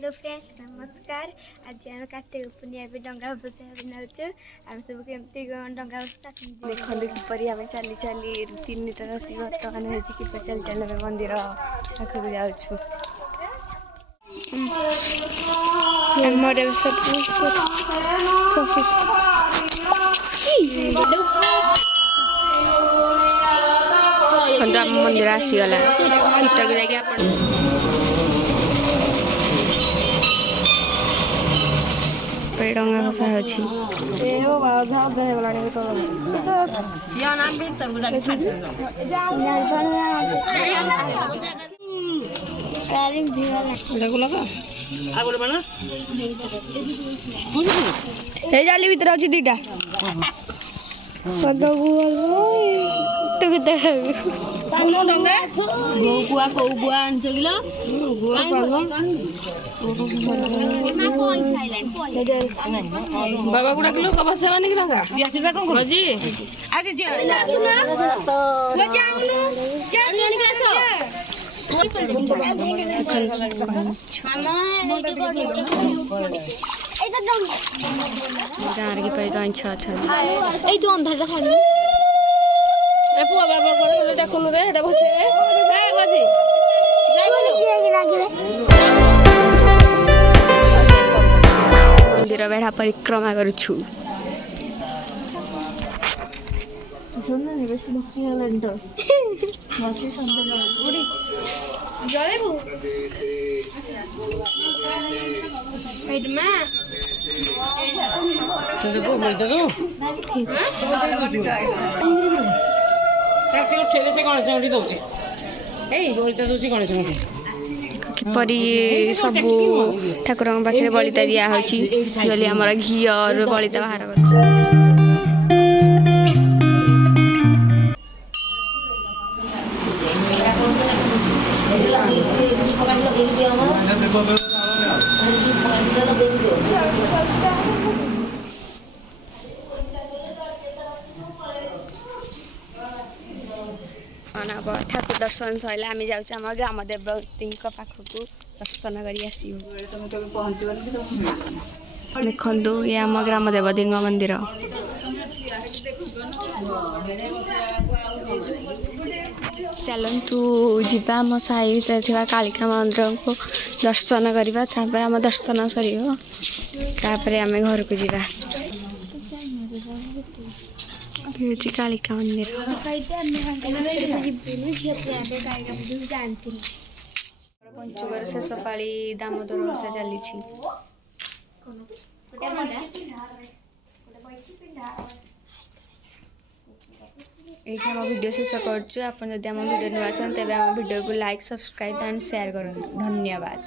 Hello friends नमस्कार। आज आम कार्तिक पूर्णिमा डंगा भसा नौचु आम सब केमती डंगा भसा देखते किपर आम चली चली 3टा राति बर्तमान होती किपर चली चल आम मंदिर पाखक जाऊँ आम मंदिर आसीगला भीतर को जाके डंगा भसा अच्छी जाली भीतर अच्छी दीटा बाबा गुड़ा किलो कब से माने की रंगा बियासी कौन करो जी आज जी गाँव की पड़ी अच्छा अच्छा तो अंधार खानी पुआ बाबा को देखुन रे हेटा बसे ए गजी मंदिर बेढ़ा परिक्रमा करुछु किपरि सबू ठाकुर पाखे बलिता दिहरी आम घी और बलिता बाहर ठाकुर दर्शन सर आम जाऊँ ग्राम देवती पाखक दर्शन कर देखु ये आम ग्राम देवती मंदिर चलतु जीवा आम साई भर कालिका मंदिर को दर्शन करवा आम दर्शन सर आम घर को जावा कालिका मंदिर पंचुकर शेष पाली दामोदर ओषा चली वीडियो शेष कर भिडियो नुआ तेज भिडियो को लाइक सब्सक्राइब एंड शेयर करूँ। धन्यवाद।